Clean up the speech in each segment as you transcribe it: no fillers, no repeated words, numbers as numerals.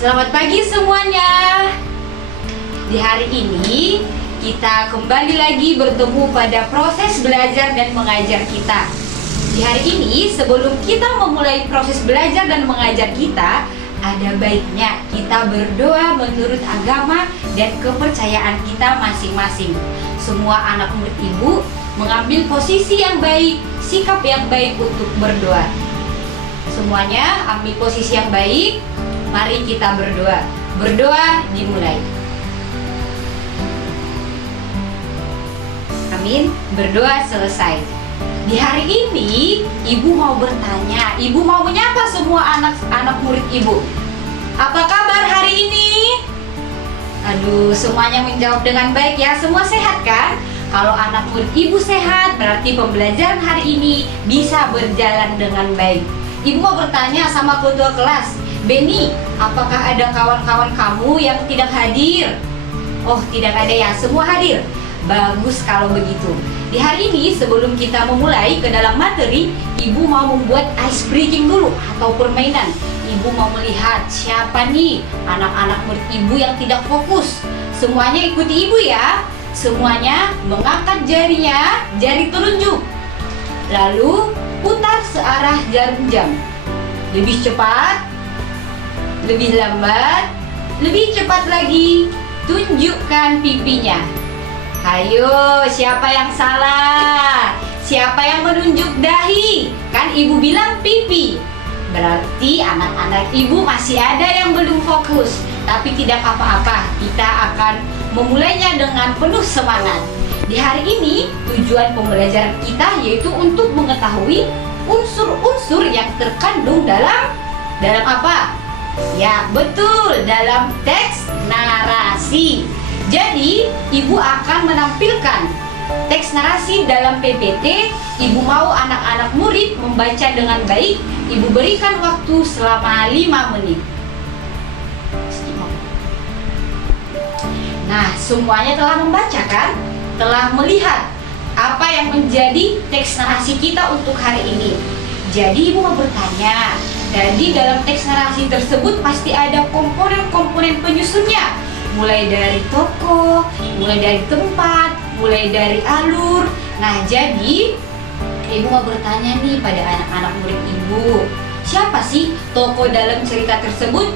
Selamat pagi semuanya. Di hari ini kita kembali lagi bertemu pada proses belajar dan mengajar kita. Di hari ini sebelum kita memulai proses belajar dan mengajar kita, ada baiknya kita berdoa menurut agama dan kepercayaan kita masing-masing. Semua anak murid ibu mengambil posisi yang baik, sikap yang baik untuk berdoa. Semuanya ambil posisi yang baik. Mari kita berdoa. Berdoa dimulai. Amin. Berdoa selesai. Di hari ini ibu mau bertanya, ibu mau menyapa semua anak-anak murid ibu. Apa kabar hari ini? Aduh, semuanya menjawab dengan baik ya. Semua sehat kan? Kalau anak murid ibu sehat, berarti pembelajaran hari ini bisa berjalan dengan baik. Ibu mau bertanya sama ketua kelas, Beni, apakah ada kawan-kawan kamu yang tidak hadir? Oh, tidak ada ya, semua hadir. Bagus kalau begitu. Di hari ini sebelum kita memulai ke dalam materi, ibu mau membuat ice breaking dulu atau permainan. Ibu mau melihat siapa nih anak-anak murid ibu yang tidak fokus. Semuanya ikuti ibu ya. Semuanya mengangkat jarinya, jari telunjuk. Lalu putar searah jarum jam. Lebih cepat, lebih lambat, lebih cepat lagi. Tunjukkan pipinya. Ayo, siapa yang salah? Siapa yang menunjuk dahi? Kan ibu bilang pipi. Berarti anak-anak ibu masih ada yang belum fokus. Tapi tidak apa-apa, kita akan memulainya dengan penuh semangat. Di hari ini, tujuan pembelajaran kita yaitu untuk mengetahui unsur-unsur yang terkandung dalam apa? Ya, betul, dalam teks narasi. Jadi, ibu akan menampilkan teks narasi dalam PPT. Ibu mau anak-anak murid membaca dengan baik. Ibu berikan waktu selama 5 menit. Nah, semuanya telah membaca kan? Telah melihat apa yang menjadi teks narasi kita untuk hari ini. Jadi, ibu mau bertanya, jadi dalam teks narasi tersebut pasti ada komponen-komponen penyusunnya. Mulai dari tokoh, mulai dari tempat, mulai dari alur. Nah, jadi ibu mau bertanya nih pada anak-anak murid ibu, siapa sih tokoh dalam cerita tersebut?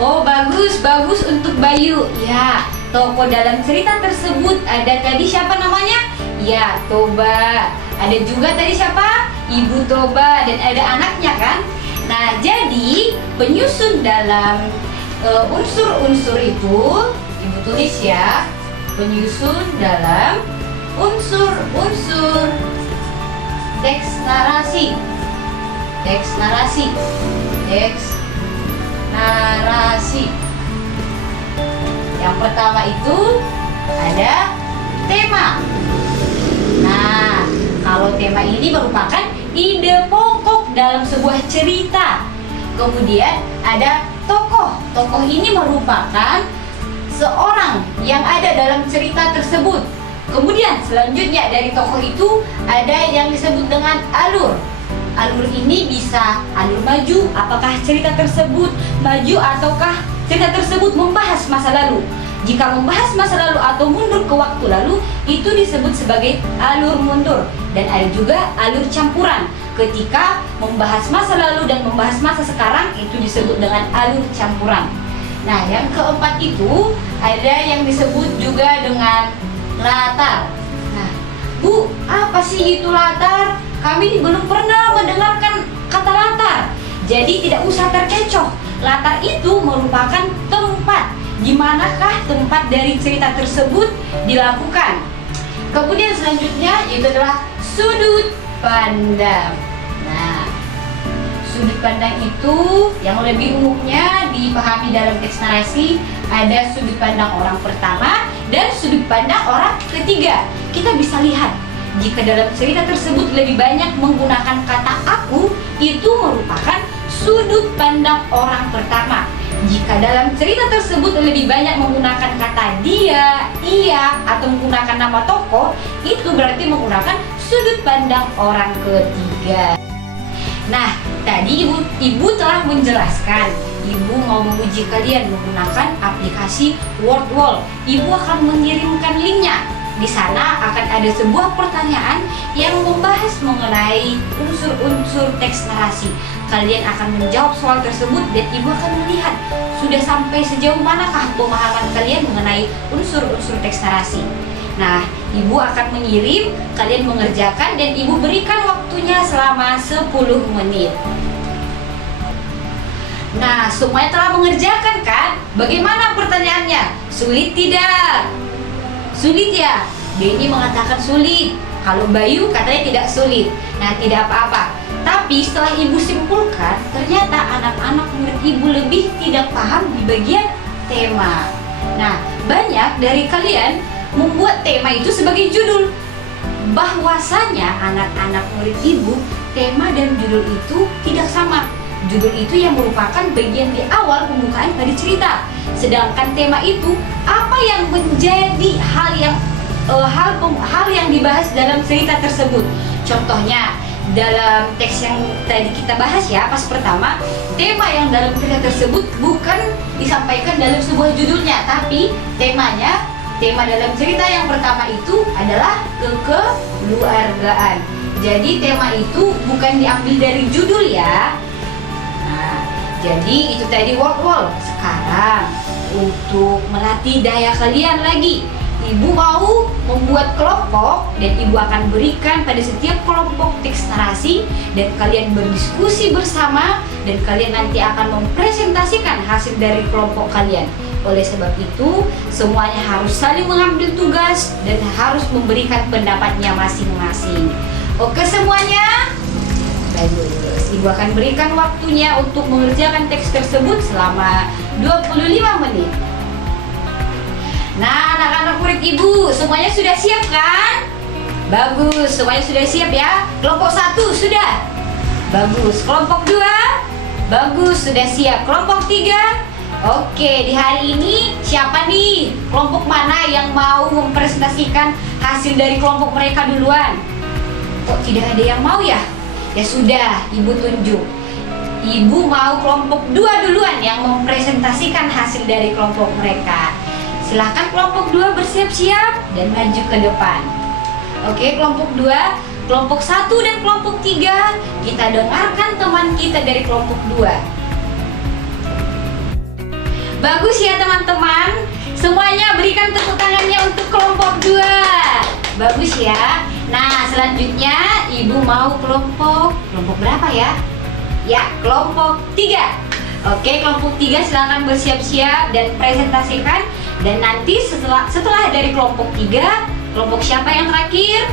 Oh, bagus untuk Bayu. Ya, tokoh dalam cerita tersebut ada tadi siapa namanya? Ya, Toba. Ada juga tadi siapa? Ibu Toba dan ada anaknya kan? Nah, jadi penyusun dalam unsur-unsur itu ibu tulis ya. Penyusun dalam unsur-unsur teks narasi. Teks narasi. Yang pertama itu ada tema. Nah, kalau tema ini merupakan ide pokok dalam sebuah cerita. Kemudian ada tokoh. Tokoh ini merupakan seorang yang ada dalam cerita tersebut. Kemudian selanjutnya dari tokoh itu ada yang disebut dengan alur. Alur ini bisa alur maju, apakah cerita tersebut maju ataukah cerita tersebut membahas masa lalu. Jika membahas masa lalu atau mundur ke waktu lalu, itu disebut sebagai alur mundur. Dan ada juga alur campuran. Ketika membahas masa lalu dan membahas masa sekarang, itu disebut dengan alur campuran. Nah, yang keempat itu ada yang disebut juga dengan latar. Nah, Bu, apa sih itu latar? Kami belum pernah mendengarkan kata latar. Jadi tidak usah terkecoh. Latar itu merupakan tempat. Di manakah tempat dari cerita tersebut dilakukan? Kemudian selanjutnya itu adalah sudut pandang. Nah, sudut pandang itu yang lebih umumnya dipahami dalam teks narasi. Ada sudut pandang orang pertama dan sudut pandang orang ketiga. Kita bisa lihat jika dalam cerita tersebut lebih banyak menggunakan kata aku, itu merupakan sudut pandang orang pertama. Jika dalam cerita tersebut lebih banyak menggunakan kata dia, ia, atau menggunakan nama tokoh, itu berarti menggunakan sudut pandang orang ketiga. Nah, tadi ibu telah menjelaskan, ibu mau menguji kalian menggunakan aplikasi Wordwall. Ibu akan mengirimkan linknya. Di sana akan ada sebuah pertanyaan yang membahas mengenai unsur-unsur teks narasi. Kalian akan menjawab soal tersebut dan ibu akan melihat sudah sampai sejauh manakah pemahaman kalian mengenai unsur-unsur teks narasi. Nah, ibu akan mengirim, kalian mengerjakan, dan ibu berikan waktunya selama 10 menit. Nah, semuanya telah mengerjakan kan? Bagaimana pertanyaannya? Sulit tidak? Sulit ya? Benny mengatakan sulit. Kalau Bayu katanya tidak sulit. Nah, tidak apa-apa. Tapi setelah ibu simpulkan, ternyata anak-anak murid ibu lebih tidak paham di bagian tema. Nah, banyak dari kalian membuat tema itu sebagai judul. Bahwasanya anak-anak murid ibu, tema dan judul itu tidak sama. Judul itu yang merupakan bagian di awal pembukaan pada cerita. Sedangkan tema itu apa yang menjadi hal yang dibahas dalam cerita tersebut. Contohnya dalam teks yang tadi kita bahas ya, pas pertama, tema yang dalam cerita tersebut bukan disampaikan dalam sebuah judulnya, tapi tema dalam cerita yang pertama itu adalah kekeluargaan. Jadi tema itu bukan diambil dari judul ya. Nah, jadi itu tadi Wordwall. Sekarang untuk melatih daya kalian lagi, ibu mau membuat kelompok dan ibu akan berikan pada setiap kelompok teks narasi dan kalian berdiskusi bersama dan kalian nanti akan mempresentasikan hasil dari kelompok kalian. Oleh sebab itu, semuanya harus saling mengambil tugas dan harus memberikan pendapatnya masing-masing. Oke semuanya? Bagus. Ibu akan berikan waktunya untuk mengerjakan teks tersebut selama 25 menit. Nah, anak-anak murid ibu, semuanya sudah siap kan? Bagus, semuanya sudah siap ya. Kelompok 1 sudah? Bagus. Kelompok 2? Bagus, sudah siap. Kelompok 3? Oke, di hari ini siapa nih? Kelompok mana yang mau mempresentasikan hasil dari kelompok mereka duluan? Kok tidak ada yang mau ya? Ya sudah, ibu tunjuk. Ibu mau kelompok 2 duluan yang mempresentasikan hasil dari kelompok mereka. Silahkan kelompok 2 bersiap-siap dan maju ke depan. Oke, kelompok 2, kelompok 1 dan kelompok 3, kita dengarkan teman kita dari kelompok 2. Bagus ya teman-teman. Semuanya berikan tepuk tangannya untuk kelompok 2. Bagus ya. Nah, selanjutnya ibu mau kelompok berapa ya? Ya, kelompok 3. Oke, kelompok 3 silakan bersiap-siap dan presentasikan. Dan nanti setelah dari kelompok 3, kelompok siapa yang terakhir?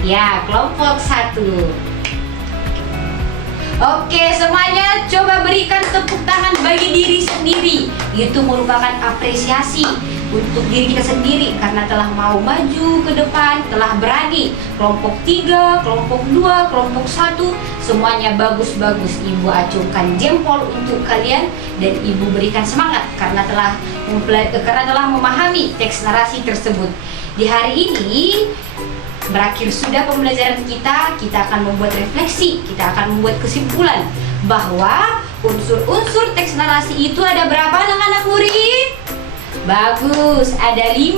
Ya, kelompok 1. Oke, semuanya coba berikan tepuk tangan bagi diri sendiri. Itu merupakan apresiasi untuk diri kita sendiri karena telah mau maju ke depan, telah berani. Kelompok 3, kelompok 2, kelompok 1, semuanya bagus-bagus. Ibu acungkan jempol untuk kalian dan ibu berikan semangat karena telah memahami teks narasi tersebut. Di hari ini berakhir sudah pembelajaran kita akan membuat refleksi, kita akan membuat kesimpulan bahwa unsur-unsur teks narasi itu ada berapa anak-anak murid? Bagus, ada 5.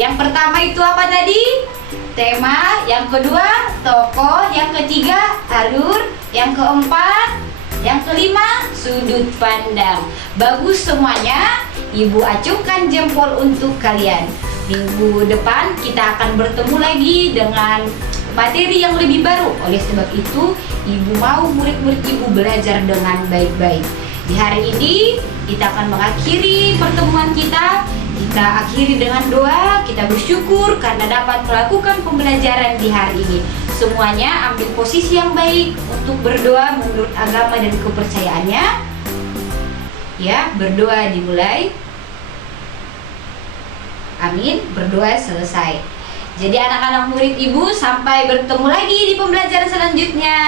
Yang pertama itu apa tadi? Tema, yang kedua tokoh, yang ketiga alur, yang keempat, yang kelima sudut pandang. Bagus semuanya, ibu acungkan jempol untuk kalian. Minggu depan kita akan bertemu lagi dengan materi yang lebih baru. Oleh sebab itu, ibu mau murid-murid ibu belajar dengan baik-baik. Di hari ini kita akan mengakhiri pertemuan kita. Kita akhiri dengan doa. Kita bersyukur karena dapat melakukan pembelajaran di hari ini. Semuanya ambil posisi yang baik untuk berdoa menurut agama dan kepercayaannya. Ya, berdoa dimulai. Amin, berdoa selesai. Jadi anak-anak murid ibu, sampai bertemu lagi di pembelajaran selanjutnya.